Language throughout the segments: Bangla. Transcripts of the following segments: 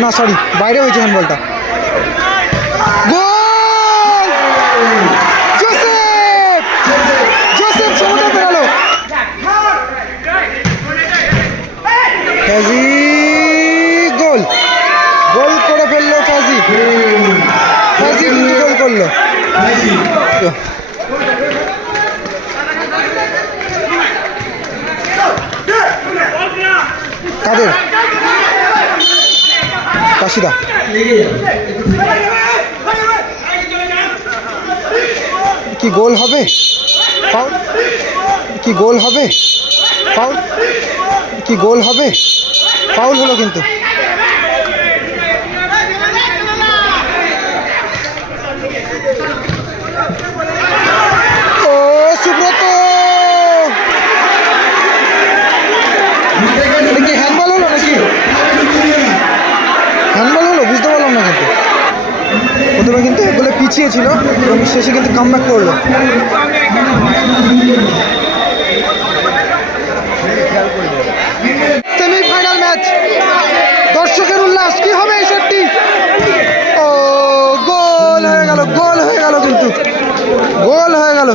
না সরি বাইরে হয়েছে হ্যান্ডবলটা গোল! গোল। গোল। করে ফেলল গোল করল। কাদের কাশিদা কি গোল হবে? ফাউল কি গোল হবে? ফাউল কি গোল হবে? ফাউল হলো কিন্তু। ও সুব্রত! হ্যান্ডবল হলো বুঝতে পারলাম না কিন্তু প্রথমে কিন্তু এগুলো পিছিয়ে ছিল এবং শেষে কিন্তু কাম ব্যাক করল। সেমিফাইনাল ম্যাচ দর্শকের উল্লাস, কি হবে এই শটটি ও, গোল হয়ে গেল, গোল হয়ে গেল কিন্তু। গোল হয়ে গেল।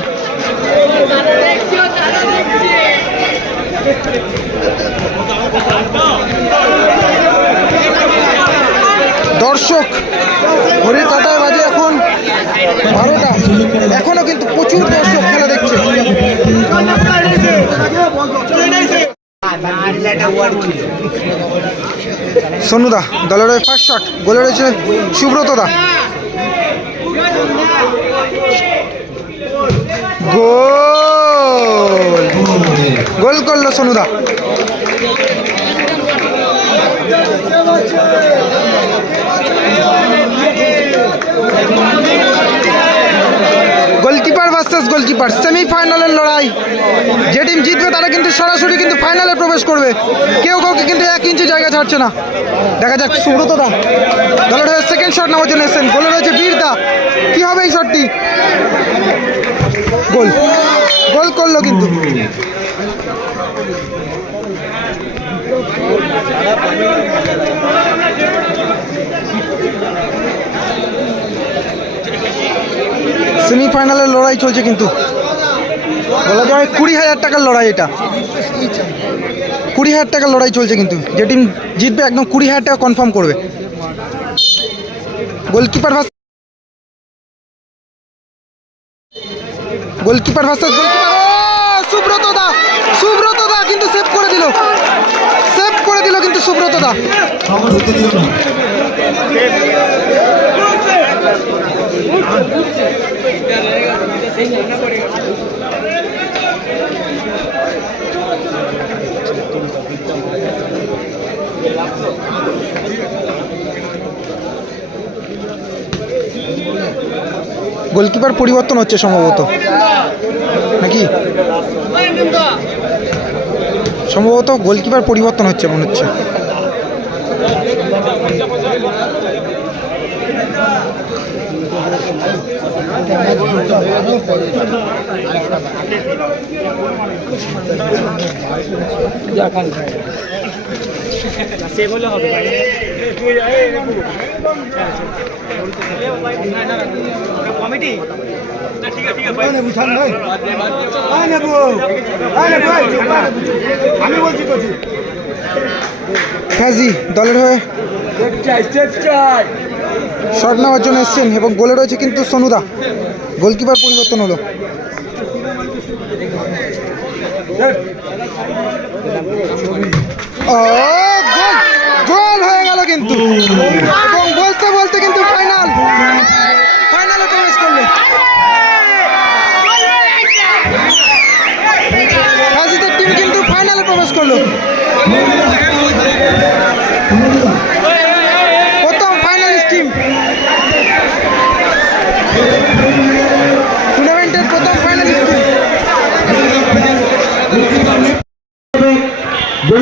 দর্শক, ঘড়ির এখন বারোটা এখনও কিন্তু প্রচুর দর্শক খেলা দেখছে। সনুদা দলের হয়ে ফার্স্ট শট গোলে রয়েছে সুব্রত দা। গোল! গোল করল সনুদা গোলকিপার সেমিফাইনালের লড়াই। যে টিম জিতবে, তারা কিন্তু সরাসরি কিন্তু ফাইনালে প্রবেশ করবে। কেউ কাউকে কিন্তু এক ইঞ্চি জায়গা ছাড়ছে না। দেখা যাক, সুব্রত দা। দলের হয়ে সেকেন্ড শট নেওয়ার জন্য এসেছেন। গোলে রয়েছে বীরদা। কি হবে এই শটটি গোল। গোল করল কিন্তু। সেমিফাইনালের লড়াই চলছে কিন্তু। বলা যায় কুড়ি হাজার টাকার লড়াই এটা। কুড়ি হাজার টাকার লড়াই চলছে কিন্তু। যে টিম জিতবে একদম কুড়ি হাজার টাকা কনফার্ম করবে। Goalkeeper versus goalkeeper versus goalkeeper Subrata দা সুব্রত দা কিন্তু সেভ করে দিল। সেভ করে দিল কিন্তু সুব্রত দা। আমার গোলকিপার পরিবর্তন হচ্ছে সম্ভবত নাকি সম্ভবত গোলকিপার পরিবর্তন হচ্ছে মনে হচ্ছে ফ্যাজি দলের হয়ে শট নেওয়ার জন্য এসছেন এবং গোলে রয়েছে কিন্তু সনুদা। গোলকিপার পরিবর্তন হলো। ও গোল গোল হয়ে গেল কিন্তু এবং বলতে বলতে কিন্তু ফাইনাল ফাইনালে প্রবেশ করল ফাজিদের টিম কিন্তু ফাইনালে প্রবেশ করল প্রথম ফাইনালিস্ট টিম টুর্নামেন্টের প্রথম ফাইনালিস্ট টিম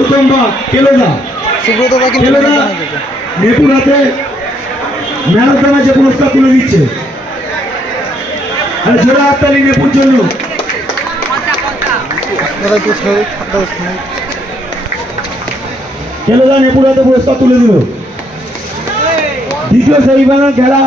গৌতম বা কেলেদা কেলেদা নেপুর হাতে অফ দ্য পুরস্কার তুলে দিচ্ছে। আর জোড়া হাততালি নেপুর জন্য। কেলেদা নেপুর হাতে পুরস্কার তুলে দিল। দ্বিতীয় সেমিফাইনাল খেলা।